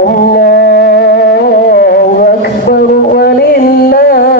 Allahu Akbar walillah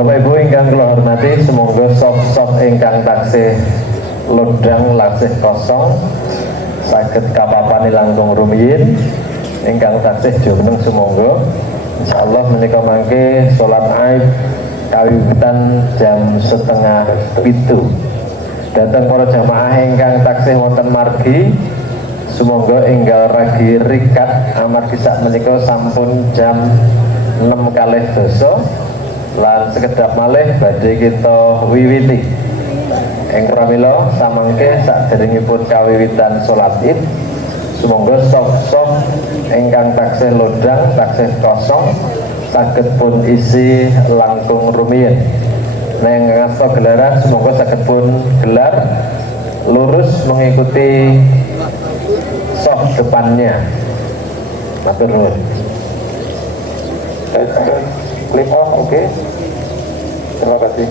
Bapak Ibu ingkang kula hormati, semoga sof-sof ingkang taksih lodang lasih kosong saged kapapani langkung rumiyin ingkang taksih jumeneng sumangga insyaallah menika mangke salat Aid kawiwitan jam 6:30. Dateng para jamaah ingkang taksih wonten margi sumangga enggal ragi rikat amargi sak menika sampun jam 6:12 lan sekedap malih badhe kita wiwiti ing pramila samangke saderengipun kawiwitan salat Id sumangga sof-sof ingkang taksih lodang taksih kosong saged pun isi langkung rumiyin neng ngasta gelaran sumangga saged pun gelar lurus mengikuti sof depannya. Matur nuwun. Clip off, oke. Terima kasih.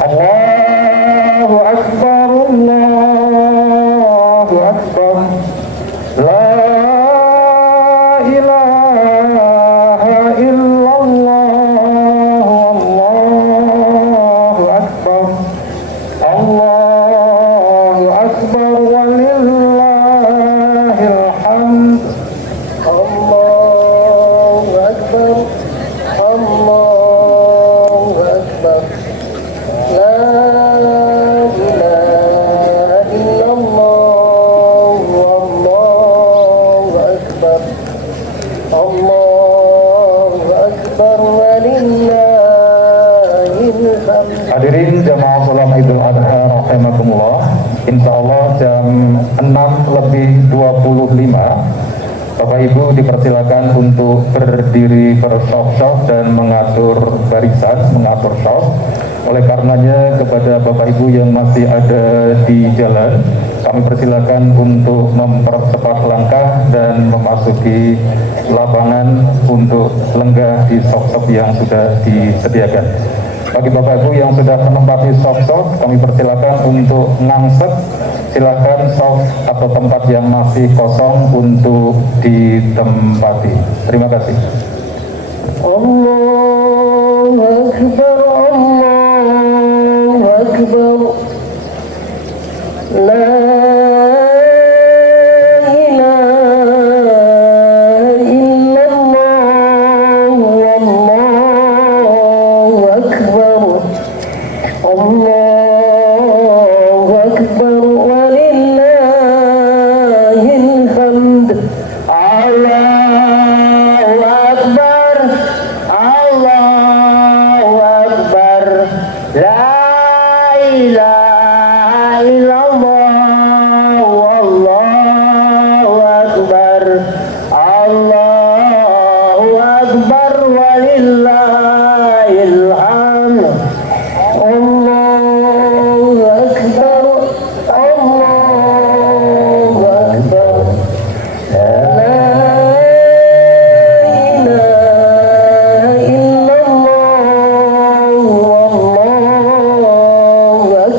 Allahu Akbar, Allahu Akbar. La ilaha illallah, Allahu Akbar. Allahu Akbar walillahil hamd. Allahu Akbar. Allahu Akbar. La ilaha illallah, Allahu Akbar. Allahu Akbar walillahil hamd. Hadirin jamaah salat Idul Adha rahimakumullah. Insyaallah jam 6:25 Bapak Ibu dipersilakan untuk berdiri bersaf-saf dan mengatur barisan, mengatur saf. Oleh karenanya kepada Bapak Ibu yang masih ada di jalan, kami persilakan untuk mempercepat langkah dan memasuki lapangan untuk lenggah di saf-saf yang sudah disediakan. Bagi Bapak Ibu yang sudah menempati saf-saf, kami persilakan untuk ngangsep. Silakan saf atau tempat yang masih kosong untuk ditempati. Terima kasih. Allahu Akbar, Allahu Akbar. La ilaha illallah, Allahu Akbar. Allahu Akbar walillahil hamd. Allahu Akbar, Allahu Akbar. La ilaha illallah, Allahu Akbar. Allahu Akbar walillahil hamd. Allahu Akbar, Allahu Akbar. La ilaha illallah, Allahu Akbar.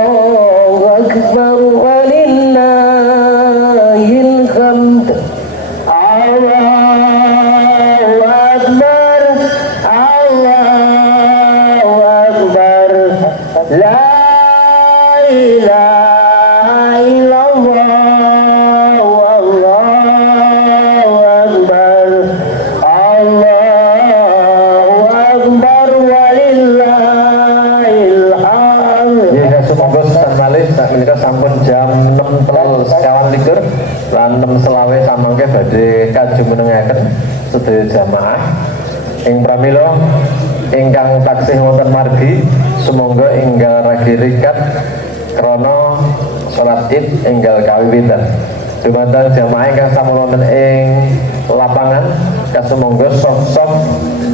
Allahu Akbar walillahil hamd. Allahu Akbar, Allahu Akbar. La ilaha illallah, Allahu Akbar. Allahu Akbar walillahil hamd. Ya, semoga setan malih sak menika sampun jam 6:21 lan 6:20 samangke badhe kajumenengaken sedaya jamaah ing pramila ingkang taksih wonten margi sumangga enggal ragi rikat krana salat Id enggal kawiwitan. Dumateng jamaah ingkang sampun wonten ing lapangan kasumangga sof-sof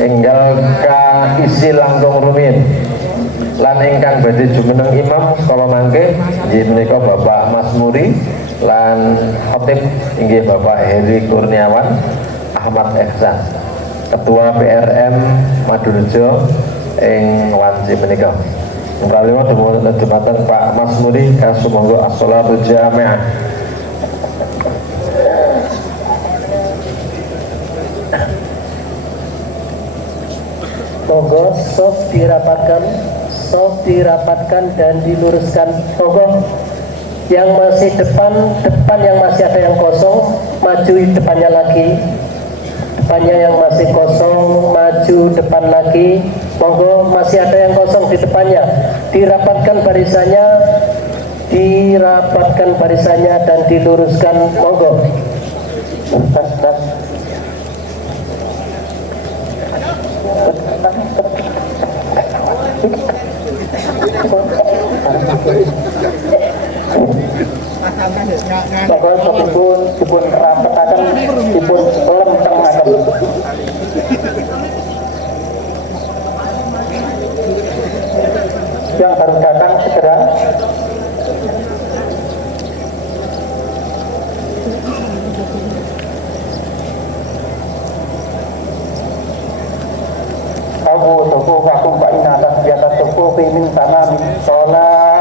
enggal kaisi langkung rumiyin. Lan ingkang badhe jumeneng imam sekala mangke inggih menika Bapak Mas Muri lan khatib inggih Bapak Heri Kurniawan Ahmad Ehsan, Ketua PRM Madurjo ing wanci menika. Kalima dumateng Pak Mas Muri kasumangga as-sholatul jami'ah. monggo sok dirapatkan dan diluruskan. Monggo yang masih depan yang masih ada yang kosong, maju depannya lagi. Depannya yang masih kosong, maju depan lagi. Monggo masih ada yang kosong di depannya, dirapatkan barisannya dan diluruskan. Monggo. Monggo dipun rapetaken, dipun lemprengaken. Yang baru datang segera. Tahu toko waktu Pak Ina atas biasa toko pimin tanam sholat.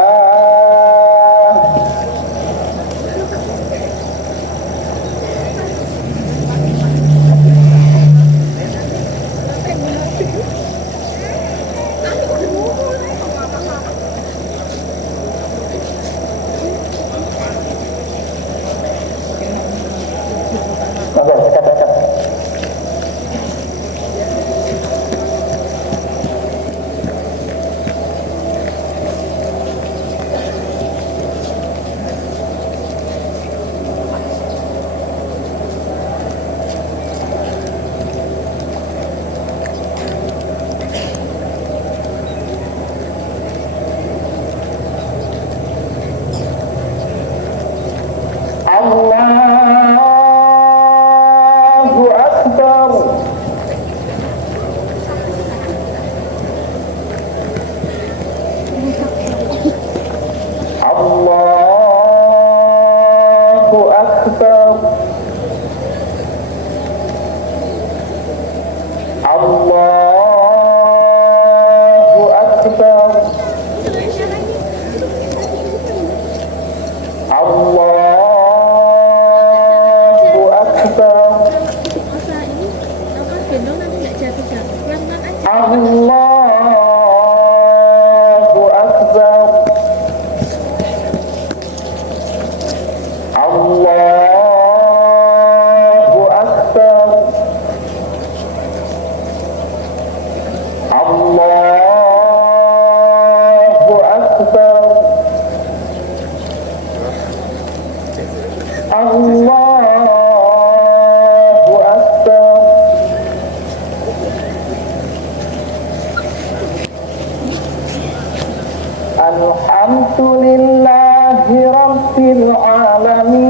Alhamdulillahi Rabbil Alamin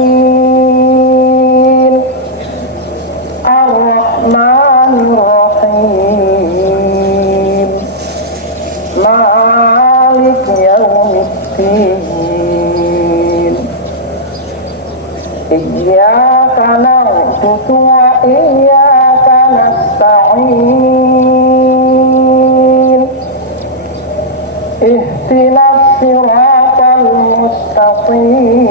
Ar-Rahmanir Rahim Malik Yawmiddin Iyyaka na'budu wa iyyaka nasta'in Ihdinas siratal mustaqim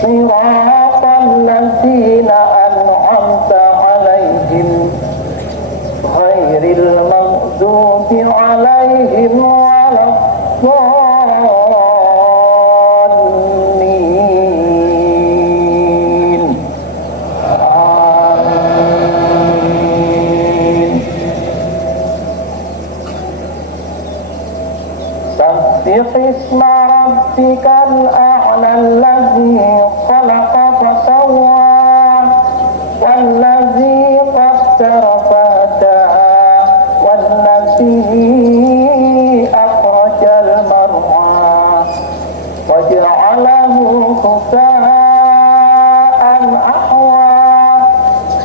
Siratal ladzina an'amta 'alaihim ghairil maghdubi 'alaihim waladdallin. Amin. Sabbih isma rabbikal a'la alladzi khalaqa fasawwa walladzi qaddara fahada walladzi akhrajal mar'a waja'alahu ghusaan ahwa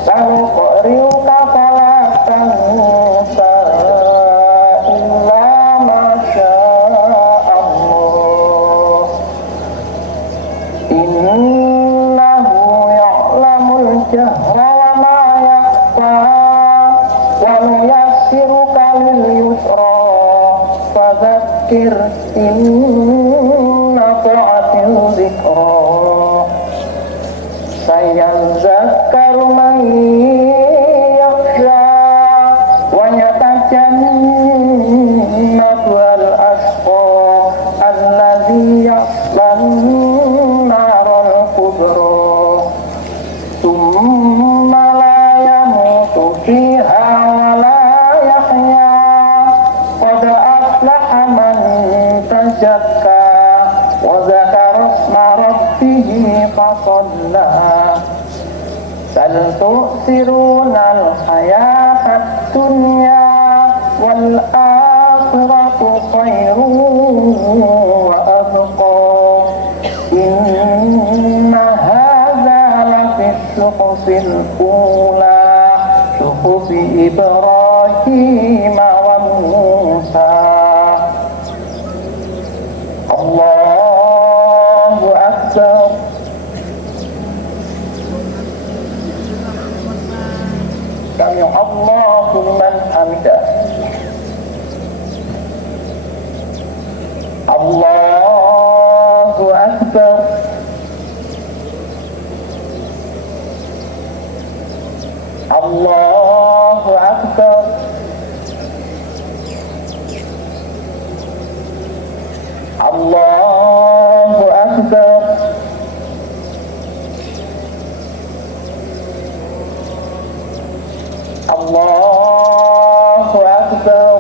sanuqri'uka fala tansa illa ma syaa Allah innahu ya'lamul jahra wa ma yakhfa wa nuyassiruka lil yusra fadzakkir in nafa'atil dzikra sayadzakkaru man فزكى وذكر اسم ربه فصلى بل تؤثرون الحياة الدنيا والآخرة خير وأبقى إن هذا لفي الصحف الأولى صحف إبراهيم وموسى. الله أكبر. سمع الله لمن حمده. الله أكبر. الله أكبر. الله أكبر. الله أكبر.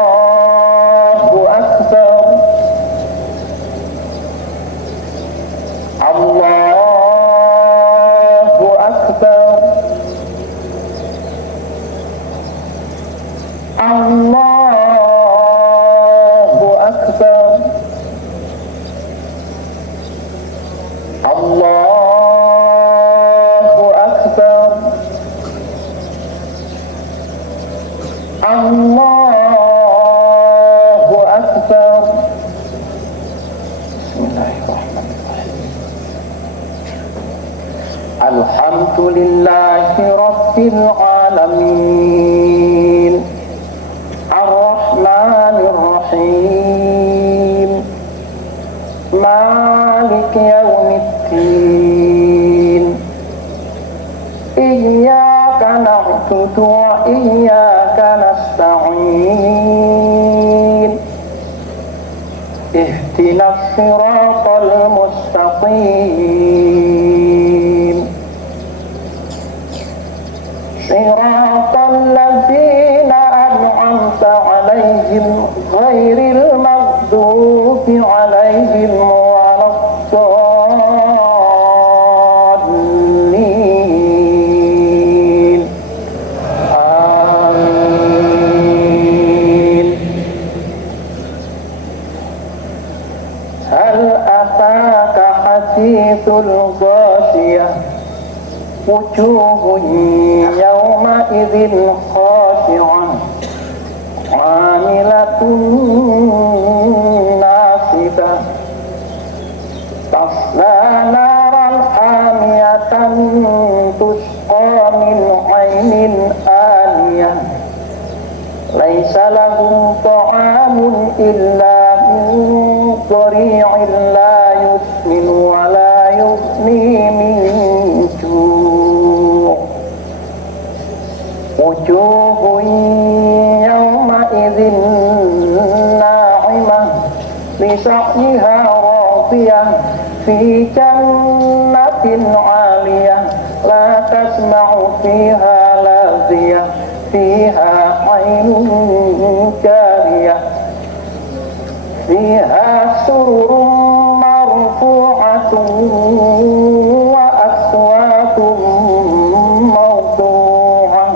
الله أكبر. الله أكبر. الله أكبر. الله أكبر. الله أكبر. بسم الله الرحمن الرحيم. الحمد لله رب العالمين الرحمن الرحيم مالك يوم الدين إياك نعبد وإياك نستعين اهدنا الصراط المستقيم صراط الذين أنعمت عليهم غير المغضوب عليهم ولا الضالين آمين. هل أتاك حديث الغاشية وجوه يومئذ خاشعة عاملة ناصبة تصلى نارا حامية تسقى من عين آنية ليس لهم طعام إلا من ضريع لا يسمن ولا يغني من جوع وجوه يومئذ ناعمة لسعيها راضية في جنة عالية لا تسمع فيها لاغية فيها عين جارية فيها سرر مرفوعة وأكواب موضوعة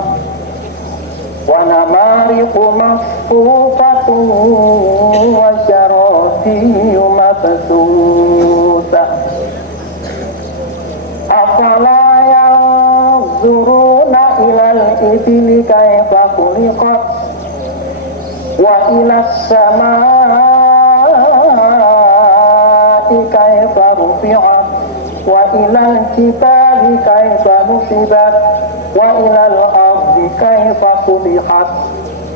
ونمارق مصفوفة وزرابي مبثوثة أفلا ينظرون إلى الإبل كيف خلقت وإلى السماء كيف رفعت وإلى الجبال كيف نصبت وإلى الأرض كيف سطحت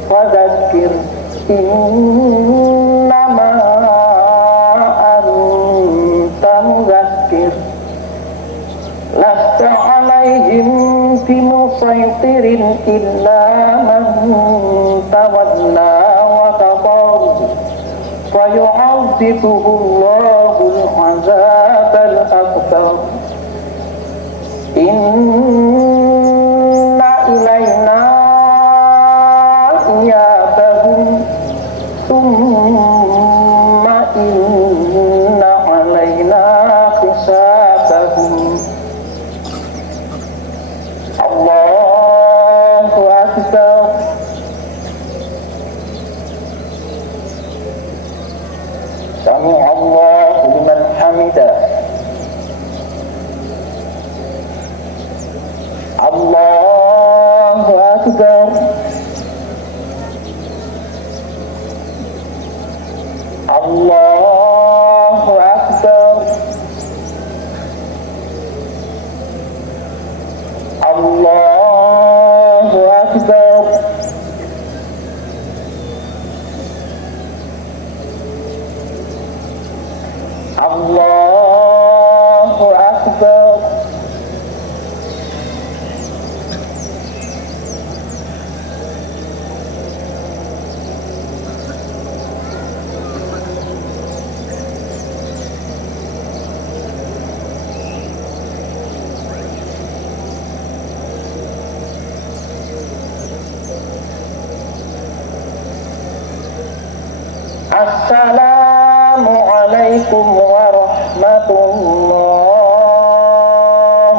فذكر إنما أنت مذكر لست عليهم بمسيطر إلا من تولى وكفر فيعذبه الله العذاب الأكبر إن إلينا أكبر سمع الله لمن حمده الله أكبر الله أكبر الله أكبر الله أكبر Assalamualaikum warahmatullah.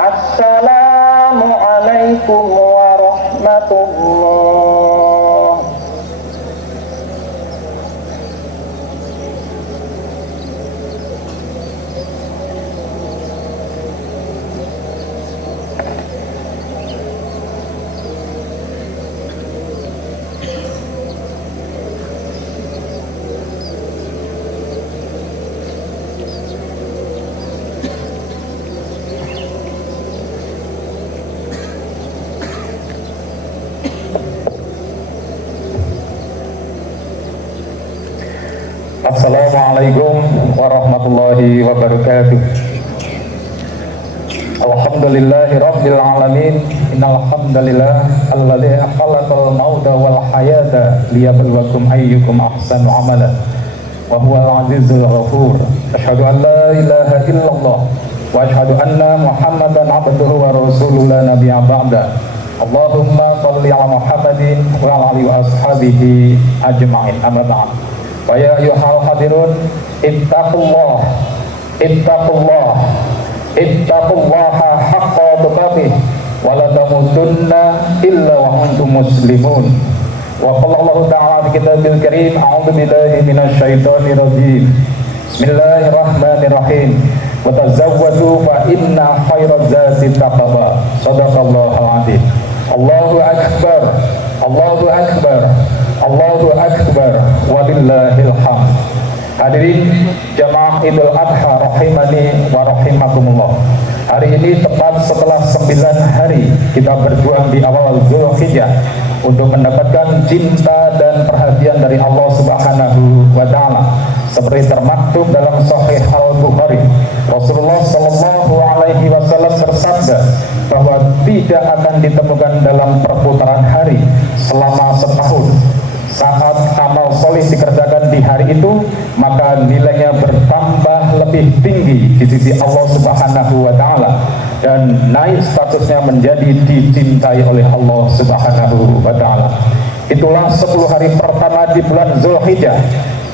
Assalamualaikum warahmatullah. Assalamualaikum warahmatullahi wabarakatuh. Alhamdulillahi rabbil alamin. Innal hamdalillah alladzi khalaqal mauta wal hayata liyabluwakum ayyukum ahsanu amala wa huwal azizul ghafur. Asyhadu an la ilaha illallah wa asyhadu anna Muhammadan abduhu wa rasuluhu la nabiyya ba'da. Allahumma shalli ala Muhammadin wa ala alihi wa ashabihi ajma'in. Amma ba'd. Wa ya ayyuhal hadirun ittaqullah ittaqullaha haqqa tuqatih wa la tamutunna illa wa antum muslimun. Wa qala Allah ta'ala fi kitabil karim a'udzu billahi minasy syaithanir rajim. Bismillahirrahmanirrahim. Wa tazawwadu fa inna khairaz zadi taqwa. Shadaqallahul azim. Allahu akbar. Allahu akbar. Allahu akbar walillahil hamd. Hadirin jamaah Idul Adha rahimani wa rahimakumullah. Hari ini tepat setelah 9 hari kita berjuang di awal Zulhijjah untuk mendapatkan cinta dan perhatian dari Allah Subhanahu wa taala. Seperti termaktub dalam Sahih Al-Bukhari, Rasulullah sallallahu alaihi wasallam bersabda bahwa tidak akan ditemukan dalam perputaran hari selama setahun saat amal soleh dikerjakan di hari itu, maka nilainya bertambah lebih tinggi di sisi Allah Subhanahu wa taala dan naik statusnya menjadi dicintai oleh Allah Subhanahu wa taala. Itulah 10 hari pertama di bulan Zulhijjah.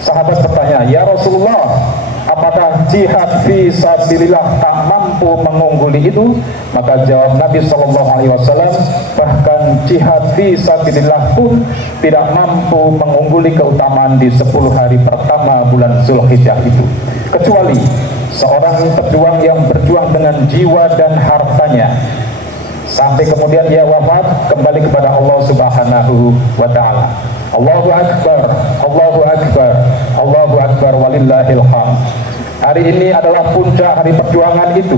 Sahabat bertanya, "Ya Rasulullah, apakah jihad fi sabilillah tak mampu mengungguli itu?" Maka jawab Nabi sallallahu alaihi wasallam, bahkan jihad fi sabilillah pun tidak mampu mengungguli keutamaan di 10 hari pertama bulan Zulhijjah itu, kecuali seorang pejuang yang berjuang dengan jiwa dan hartanya sampai kemudian dia wafat kembali kepada Allah Subhanahu wa taala. Allahu akbar, Allahu akbar, Allahu akbar walillahil hamd. Hari ini adalah puncak hari perjuangan itu,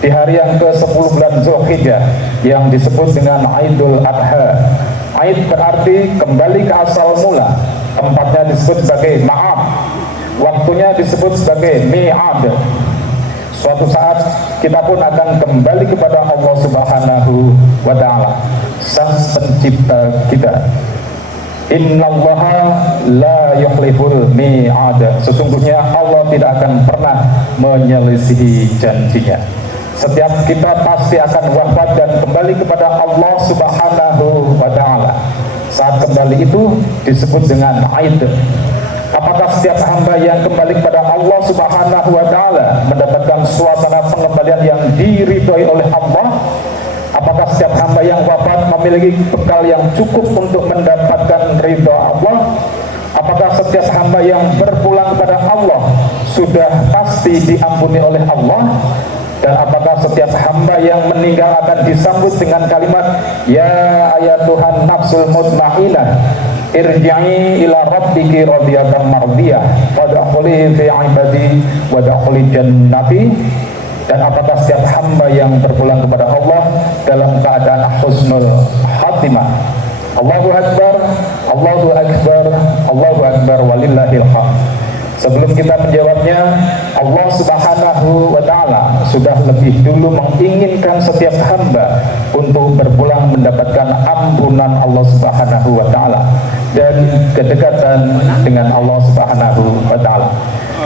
di hari yang ke-10 bulan Zulhijjah yang disebut dengan Idul Adha. Aid berarti kembali ke asal mula. Tempatnya disebut sebagai ma'ad, waktunya disebut sebagai mi'ad. Suatu saat kita pun akan kembali kepada Allah Subhanahu wa taala, Sang Pencipta kita. Innallaha la yukhliful mi'ad. Sesungguhnya Allah tidak akan pernah menyelisihi janjinya. Setiap kita pasti akan wafat dan kembali kepada Allah Subhanahu wa taala. Saat kembali itu disebut dengan Aid. Apakah setiap hamba yang kembali kepada Allah Subhanahu wa taala mendapatkan suasana pengembalian yang diridhoi oleh Allah? Apakah setiap hamba yang wafat memiliki bekal yang cukup untuk mendapatkan ridha Allah? Apakah setiap hamba yang berpulang kepada Allah sudah pasti diampuni oleh Allah? Dan apakah setiap hamba yang meninggal akan disambut dengan kalimat ya ayatuhan nafsul mutmainnah irji'i ila rabbiki radiyatan mardiyah wadkhuli fi ibadi wadkhuli jannati? Dan apakah setiap hamba yang berpulang kepada Allah dalam keadaan husnul khatimah? Allahu Akbar, Allahu Akbar, Allahu Akbar, walillahil hamd. Sebelum kita menjawabnya, Allah Subhanahu wa Ta'ala sudah lebih dulu menginginkan setiap hamba untuk berpulang mendapatkan ampunan Allah Subhanahu wa Ta'ala dan kedekatan dengan Allah Subhanahu wa Ta'ala.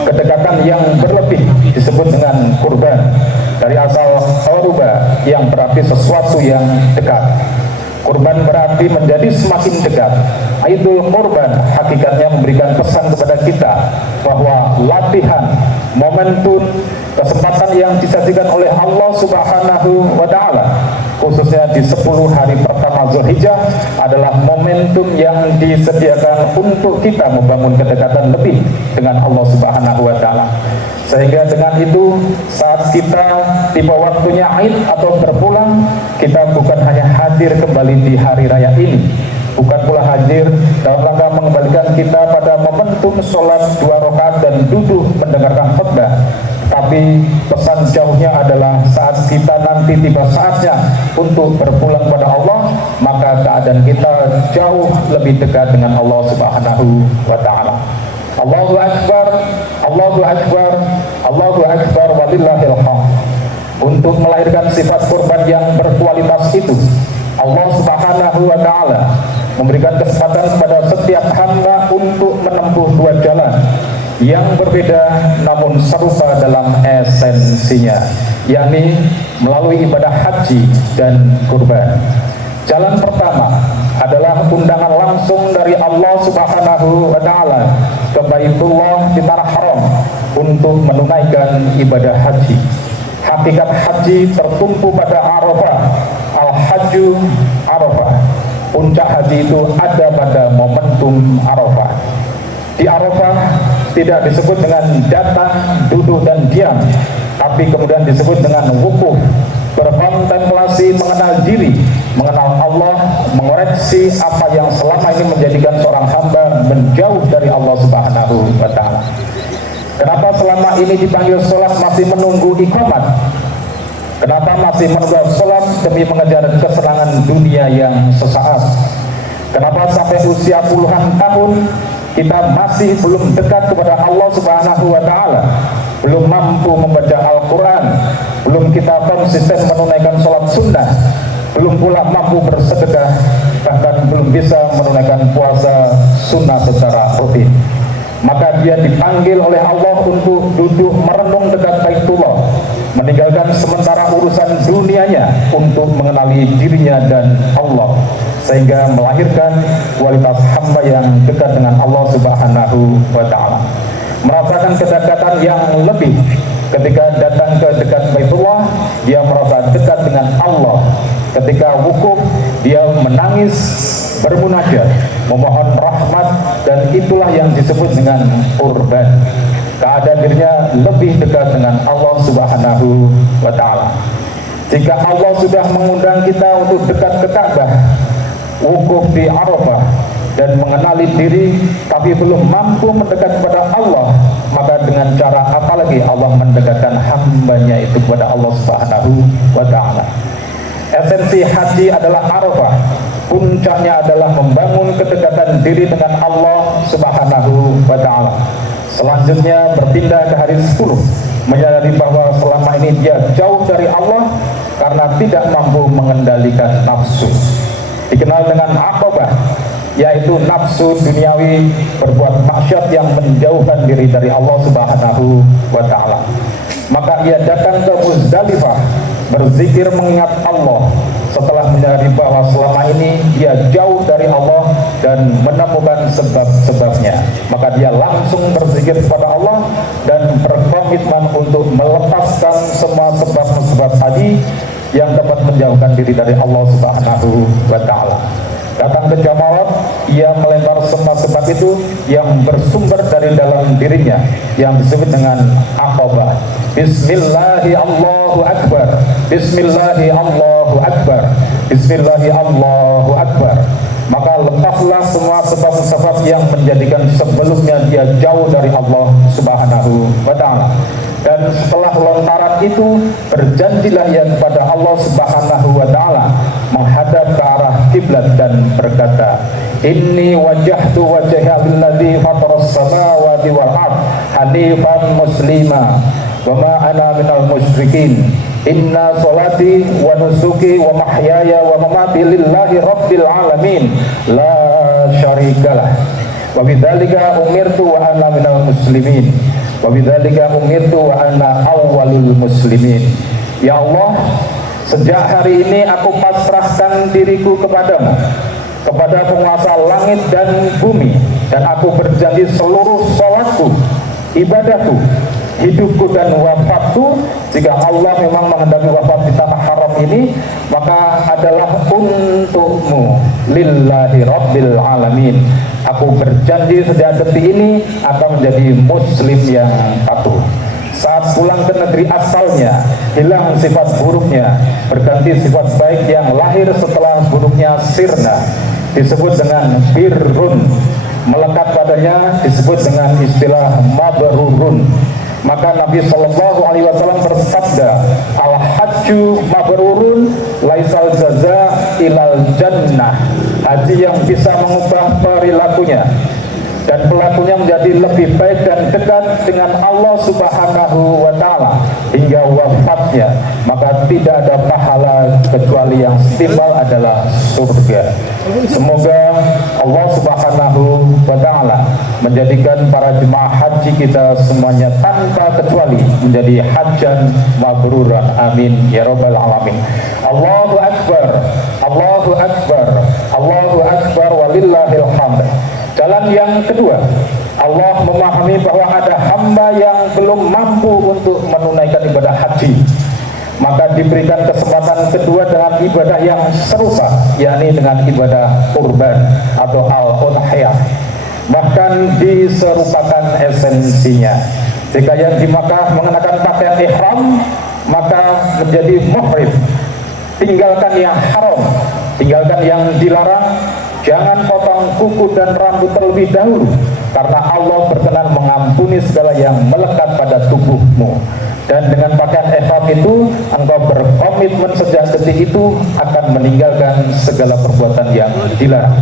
Kedekatan yang berlebih disebut dengan kurban, dari asal qaruba yang berarti sesuatu yang dekat. Kurban berarti menjadi semakin dekat. Aidul kurban hakikatnya memberikan pesan kepada kita bahwa latihan, momentum, kesempatan yang disajikan oleh Allah Subhanahu wa Ta'ala khususnya di 10 hari pertama Zulhijjah adalah momentum yang disediakan untuk kita membangun kedekatan lebih dengan Allah Subhanahu wa Ta'ala. Sehingga dengan itu saat kita tiba waktunya Aid atau berpulang, kita bukan hanya hadir kembali di hari raya ini, bukan pula hadir dalam rangka mengembalikan kita pada momentum sholat 2 rakaat dan duduk mendengarkan khutbah, tapi pesan jauhnya adalah saat kita nanti tiba saatnya untuk berpulang pada Allah, maka keadaan kita jauh lebih dekat dengan Allah Subhanahu wa Ta'ala. Allahu Akbar, Allahu Akbar, Allahu Akbar, walillahil hamd. Untuk melahirkan sifat kurban yang berkualitas itu, Allah Subhanahu wa Ta'ala memberikan kesempatan kepada setiap hamba untuk menempuh 2 jalan yang berbeda namun serupa dalam esensinya, yakni melalui ibadah haji dan kurban. Jalan pertama adalah undangan langsung dari Allah Subhanahu wa Ta'ala ke Baitullah di Tanah Haram untuk menunaikan ibadah haji. Hakikat haji tertumpu pada Arafah, Al-Hajju Arafah. Puncak haji itu ada pada momentum Arafah. Di Arafah tidak disebut dengan datang, duduk dan diam, tapi kemudian disebut dengan wukuf, berkontemplasi, mengenal diri, mengenal Allah, mengoreksi apa yang selama ini menjadikan seorang hamba menjauh dari Allah Subhanahu wa Ta'ala. Kenapa selama ini dipanggil sholat masih menunggu iqamat? Kenapa masih menunggu sholat demi mengejar kesenangan dunia yang sesaat? Kenapa sampai usia puluhan tahun kita masih belum dekat kepada Allah Subhanahu wa Ta'ala, belum mampu membaca Al-Quran, belum kita konsisten menunaikan sholat sunnah, belum pula mampu bersedekah, bahkan belum bisa menunaikan puasa sunnah secara rutin? Maka dia dipanggil oleh Allah untuk duduk merenung dekat Baitullah, meninggalkan sementara urusan dunianya untuk mengenali dirinya dan Allah, sehingga melahirkan kualitas hamba yang dekat dengan Allah Subhanahu wa Ta'ala. Merasakan kedekatan yang lebih ketika datang ke dekat Baitullah, dia merasa dekat dengan Allah. Ketika wukuf, dia menangis, bermunajat, memohon rahmat, dan itulah yang disebut dengan kurban. Keadaan dirinya lebih dekat dengan Allah Subhanahu wa Ta'ala. Jika Allah sudah mengundang kita untuk dekat ke Ka'bah, wukuf di Arafah, dan mengenali diri tapi belum mampu mendekat kepada Allah, maka dengan cara apa lagi Allah mendekatkan hambanya itu kepada Allah Subhanahu wa Ta'ala? Esensi haji adalah Arafah. Puncaknya adalah membangun kedekatan diri dengan Allah Subhanahu wa Ta'ala. Selanjutnya berpindah ke hari 10, menyadari bahwa selama ini dia jauh dari Allah karena tidak mampu mengendalikan nafsu. Dikenal dengan Aqabah, yaitu nafsu duniawi, berbuat maksiat yang menjauhkan diri dari Allah Subhanahu wa Ta'ala. Maka ia datang ke Muzdalifah, berzikir mengingat Allah. Setelah menyadari bahwa selama ini dia jauh dari Allah dan menemukan sebab-sebabnya, maka dia langsung berzikir kepada Allah dan berkomitmen untuk melepaskan semua sebab-sebab tadi yang dapat menjauhkan diri dari Allah Subhanahu wa Ta'ala. Datang ke Jamarat, ia melempar semua sebab itu yang bersumber dari dalam dirinya, yang disebut dengan Aqabah. Bismillahi Allahu Akbar, Bismillahi Allahu Akbar, Bismillahi Allahu Akbar. Maka lepaslah semua sebab-sebab yang menjadikan sebelumnya dia jauh dari Allah Subhanahu wa Ta'ala. Dan setelah lontaran itu, berjanjilah ia kepada Allah Subhanahu wa Ta'ala, menghadap ke arah kiblat dan berkata, Inni wajjahtu wajhiya lilladzi fataras samawati wal ardh hanifan muslima wa ma ana minal musyrikin. Inna sholati wa nusuki wa mahyaya wa mamati lillahi rabbil alamin la syarikalah. Wa bidzalika umirtu wa ana minal muslimin. Wa bidzalika umirtu wa ana awwalul muslimin. Ya Allah, sejak hari ini aku pasrahkan diriku kepadamu, kepada penguasa langit dan bumi, dan aku berjanji seluruh sholatku, ibadahku, hidupku dan wafatku, jika Allah memang menghendaki wafat di tanah haram ini, maka adalah untukmu, lillahi rabbil alamin. Aku berjanji sejak detik ini akan menjadi muslim yang patuh. Saat pulang ke negeri asalnya, hilang sifat buruknya, berganti sifat baik yang lahir setelah buruknya sirna, disebut dengan birrun. Melekat padanya disebut dengan istilah mabrurun. Maka Nabi Shallallahu Alaihi Wasallam bersabda, al-hajju mabrurun laisal jaza ilal jannah. Haji yang bisa mengubah perilakunya dan pelakunya menjadi lebih baik dan dekat dengan Allah Subhanahu wa Ta'ala hingga wafatnya, maka tidak ada pahala kecuali yang setimbal adalah surga. Semoga Allah Subhanahu wa Ta'ala menjadikan para jemaah haji kita semuanya tanpa kecuali menjadi hajjan mabruran, amin ya rabbal alamin. Allahu akbar, Allahu akbar, Allahu akbar, walillahil hamd. Jalan yang kedua, Allah memahami bahwa ada hamba yang belum mampu untuk menunaikan ibadah haji, maka diberikan kesempatan kedua dengan ibadah yang serupa, yakni dengan ibadah kurban atau al-udhiyah. Bahkan diserupakan esensinya. Jika yang di Makkah mengenakan pakaian ihram, maka menjadi muhrim. Tinggalkan yang haram, tinggalkan yang dilarang. Jangan potong kuku dan rambut terlebih dahulu, karena Allah berkenan mengampuni segala yang melekat pada tubuhmu. Dan dengan pakaian ihram itu, engkau berkomitmen sejak detik itu akan meninggalkan segala perbuatan yang dilarang.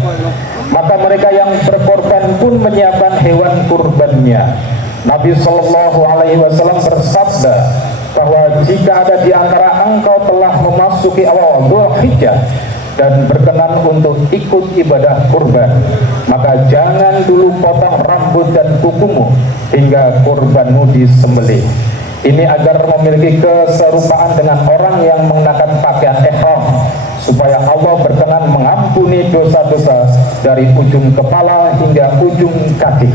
Maka mereka yang berkorban pun menyiapkan hewan kurbannya. Nabi Shallallahu Alaihi Wasallam bersabda bahwa jika ada di antara engkau telah memasuki awal Dzulhijjah dan berkenan untuk ikut ibadah kurban, maka jangan dulu potong rambut dan kukumu hingga kurbanmu disembelih. Ini agar memiliki keserupaan dengan orang yang mengenakan pakaian ihram, supaya Allah berkenan mengampuni dosa-dosa dari ujung kepala hingga ujung kaki.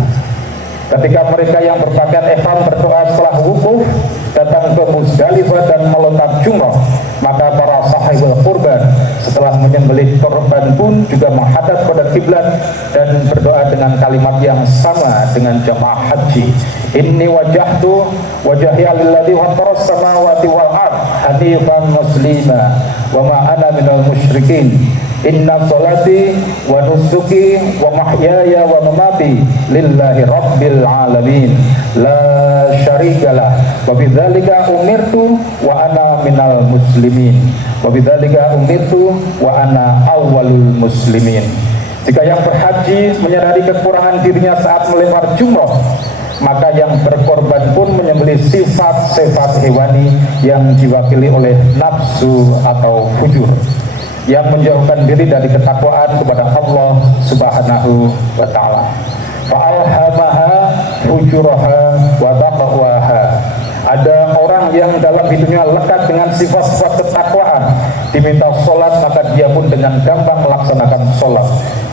Ketika mereka yang berpakaian ihram berdoa setelah wukuf, datang ke Muzdalifah dan melontar jumrah, maka para sahibul kurban setelah menyembelih korban pun juga menghadap pada kiblat dan berdoa dengan kalimat yang sama dengan jamaah haji. Inni wajjahtu wajhiya lilladzi fataras samawati wal ardh hanifan muslima wa ma ana minal musyrikin. Inna sholati wa nusuki wa mahyaya wa mamati lillahi rabbil alamin la syarikalah wa bidzalika umirtu wa ana minal muslimin wa bidzalika umirtu wa ana awwalul muslimin. Jika yang berhaji menyadari kekurangan dirinya saat melempar jumrah, maka yang berkorban pun menyembelih sifat-sifat hewani yang diwakili oleh nafsu atau fujur, yang menjauhkan diri dari ketakwaan kepada Allah Subhanahu wa Ta'ala. Fa'alhamaha fujuraha wa taqwaha. Ada orang yang dalam hidupnya lekat dengan sifat-sifat ketakwaan, diminta sholat maka dia pun dengan gampang melaksanakan sholat,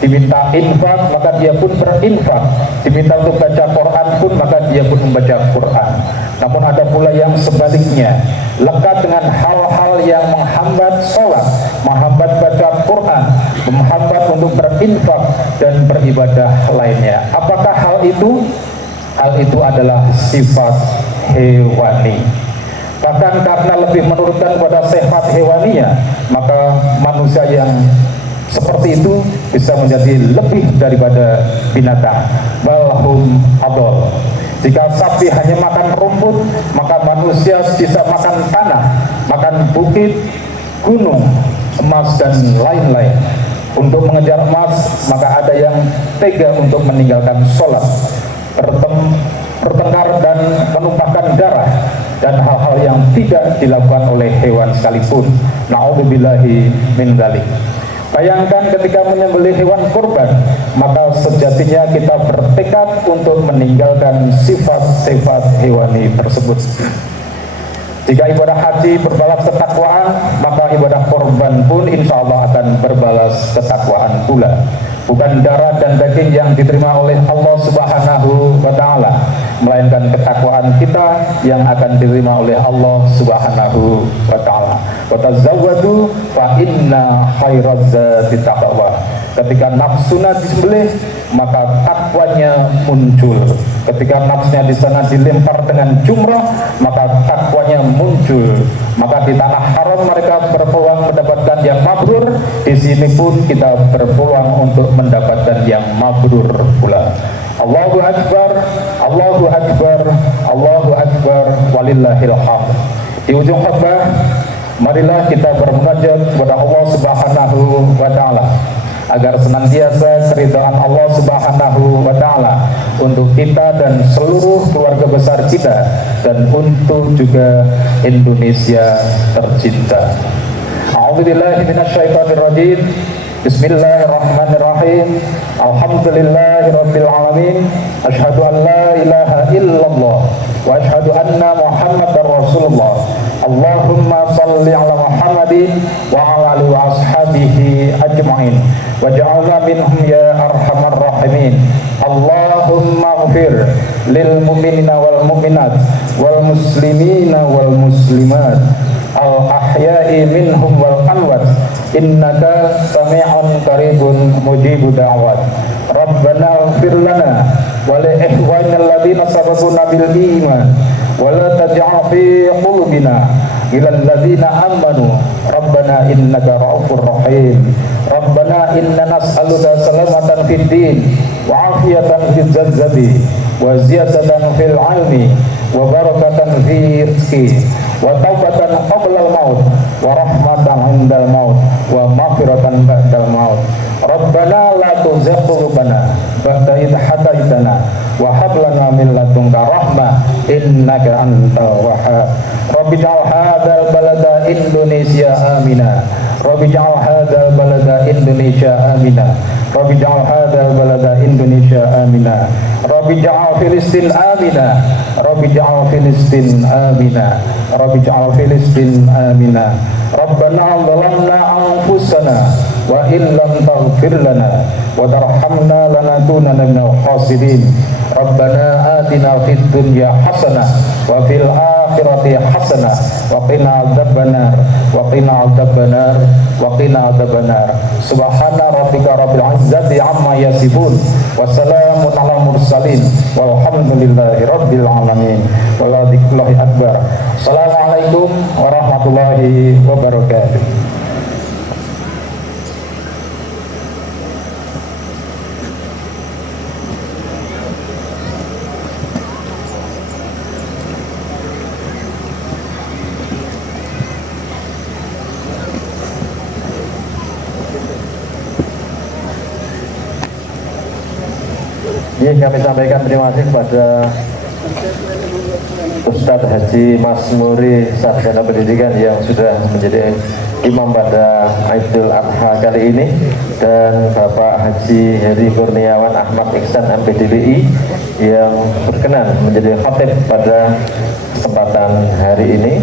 diminta infak maka dia pun berinfak, diminta untuk baca Quran pun maka dia pun membaca Quran. Namun ada pula yang sebaliknya, lekat dengan hal-hal yang menghambat sholat, menghambat baca Quran, menghambat untuk berinfak dan beribadah lainnya. Apakah hal itu? Hal itu adalah sifat hewani. Bahkan karena lebih menurutkan pada sifat hewaninya, maka manusia yang seperti itu bisa menjadi lebih daripada binatang. Balhum adol. Jika sapi hanya makan rumput, maka manusia bisa makan tanah, makan bukit, gunung, emas dan lain-lain. Untuk mengejar emas, maka ada yang tega untuk meninggalkan sholat, bertengkar dan menumpahkan darah, dan hal-hal yang tidak dilakukan oleh hewan sekalipun. Na'udzubillahi min dzalik. Bayangkan ketika menyembelih hewan kurban, maka sejatinya kita bertekad untuk meninggalkan sifat-sifat hewani tersebut. Jika ibadah haji berbalas ketakwaan, maka ibadah korban pun insya Allah akan berbalas ketakwaan pula. Bukan darah dan daging yang diterima oleh Allah Subhanahu wa Ta'ala, melainkan ketakwaan kita yang akan diterima oleh Allah Subhanahu wa Ta'ala. Wa tazawwadu fa inna khairaz zati taqwa. Ketika nafsunya disembelih, maka takwanya muncul. Ketika nafsunya di sana dilempar dengan jumrah, maka takwanya muncul. Maka di tanah haram mereka berpeluang mendapatkan yang mabrur. Di sini pun kita berpeluang untuk mendapatkan yang mabrur pula. Allahu Akbar, Allahu Akbar, Allahu Akbar, walillahil hamd. Di ujung khutbah, marilah kita bermunajat kepada Allah Subhanahu wa Ta'ala agar senantiasa keridhaan Allah Subhanahu wa Ta'ala untuk kita dan seluruh keluarga besar kita, dan untuk juga Indonesia tercinta. A'udzubillahi minasyaitonirrajim. Bismillahirrahmanirrahim. Alhamdulillahirabbil alamin. Asyhadu an la ilaha illallah wa asyhadu anna Muhammadar Rasulullah. Allahumma salli ala Muhammadin wa ala alihi wa ashabihi ajma'in waj'alna minhum ya arhamar rahimin. Allahumma ighfir lil mu'minina wal mu'minat wal muslimina wal muslimat al ahya'i minhum wal amwat innaka sami'un qaribun mujibud da'wat. Rabbana ighfir lana wa li ikhwanina alladhina sabaquna bil iman wa la taj'al fi qulubina ilal ladzina amanu. Rabbana innaka ra'ufur rahim. Rabbana inna nas'aluka salamatan fid din wa afiyatan fil jazzati wa ziyadatan fil ilmi wa barakatan fi rizqi wa taubatan qabla al maut wa rahmatan indal maut wa maghfiratan ba'dal maut. Rabbana la tuzigh qulubana ba'da idh hadaitana wa hab lana min ladunka rahmah innaka antal wahhab. Rabbi ja'al hadzal balada Indonesia amina. Rabbi ja'al hadzal balada Indonesia amina. Rabbi ja'al hadzal balada Indonesia amina. Rabbi ja'al Filistin amina. Rabbi ja'al Filistin amina. Rabbi ja'al Filistin amina. Rabbana zalamna anfusana wa illam taghfir lana wa tarhamna lanakunanna minal khasirin. Rabbana atina fid dunya hasanah wa fil akhirati hasanah wa qina adzabannar wa qina adzabannar wa qina adzabannar. Subhana rabbika rabbil izzati amma yasifun wa salamun alal mursalin walhamdulillahi rabbil alamin. Wala dzikrullahi akbar. Assalamualaikum warahmatullahi wabarakatuh. Ini kami sampaikan terima kasih kepada Ustadz Haji Masmuri Sarjana Pendidikan yang sudah menjadi imam pada Idul Adha kali ini, dan Bapak Haji Heri Kurniawan Ahmad Iksan MPDPI yang berkenan menjadi khatib pada kesempatan hari ini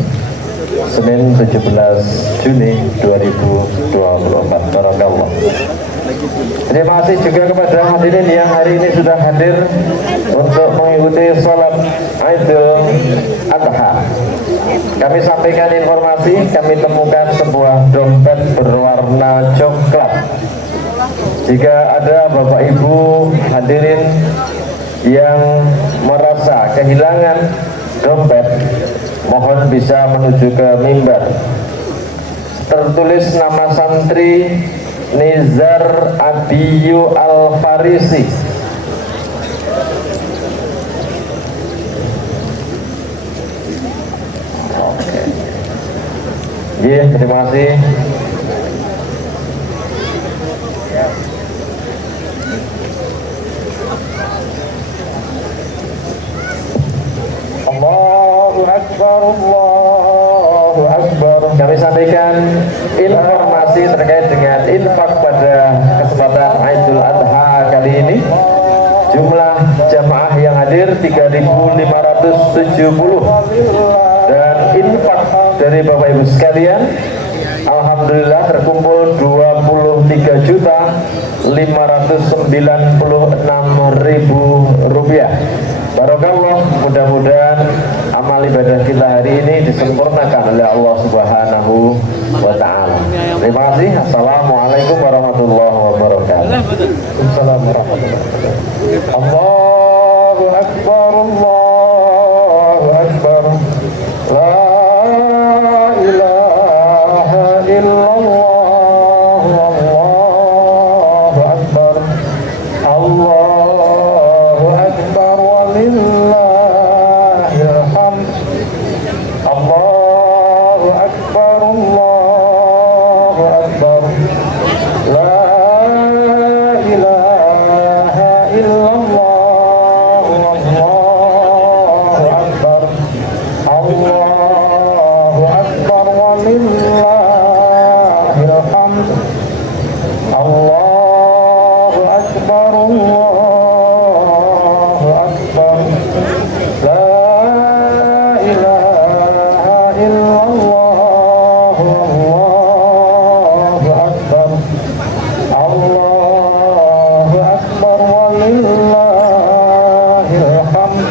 Senin 17 Juni 2024. Barakallah. Terima kasih juga kepada hadirin yang hari ini sudah hadir untuk mengikuti sholat Idul Adha. kami sampaikan informasi, kami temukan sebuah dompet berwarna coklat. Jika ada Bapak Ibu hadirin yang merasa kehilangan dompet, mohon bisa menuju ke mimbar. Tertulis nama santri Nizar Abiyu Al-Farisi. Iya, terima kasih. Allahu Akbar, Allahu Akbar. Kami sampaikan informasi terkait dengan infak pada kesempatan Idul Adha kali ini. Jumlah jamaah yang hadir 3.570 dan infak dari Bapak Ibu sekalian, alhamdulillah terkumpul 23.596.000 rupiah. Barokallah, mudah-mudahan amal ibadah kita hari ini disempurnakan oleh Allah Subhanahu wa Ta'ala. Terima kasih. Assalamualaikum warahmatullahi wabarakatuh. Assalamualaikum warahmatullahi wabarakatuh. Allahu Akbar, Allahu Akbar. La ilaha illallah, Allahu Akbar. Allahu Akbar walillahil hamd. Allahu Akbar, Allahu Akbar. La ilaha illallah, Allahu Akbar. Allahu Akbar walillahil hamd. Allahu Akbar, Allahu Akbar. La ilaha illallah, Allahu Akbar. Allahu Akbar walillahil hamd.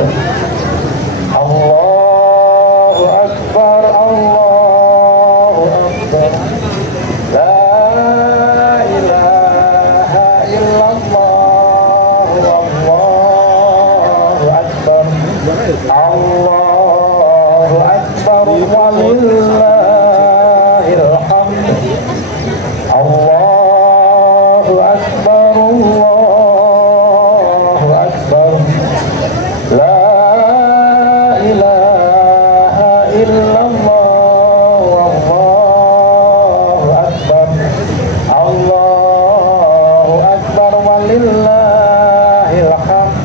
Allahu Akbar, Allahu Akbar. La ilaha illallah, Allahu Akbar. Allahu Akbar walillahil hamd. Allahu Akbar, Allahu Akbar. La ilaha illallah, Allahu Akbar. Allahu Akbar walillahil hamd.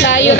Sayur.